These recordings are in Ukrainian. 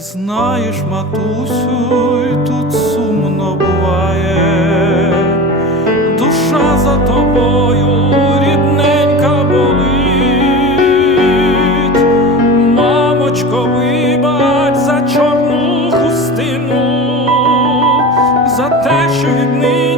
Знаєш, матусю, і тут сумно буває, душа за тобою рідненька болить. Мамочко, вибач за чорну хустину, за те, що віднині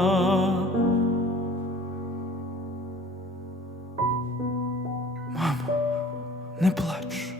не плач.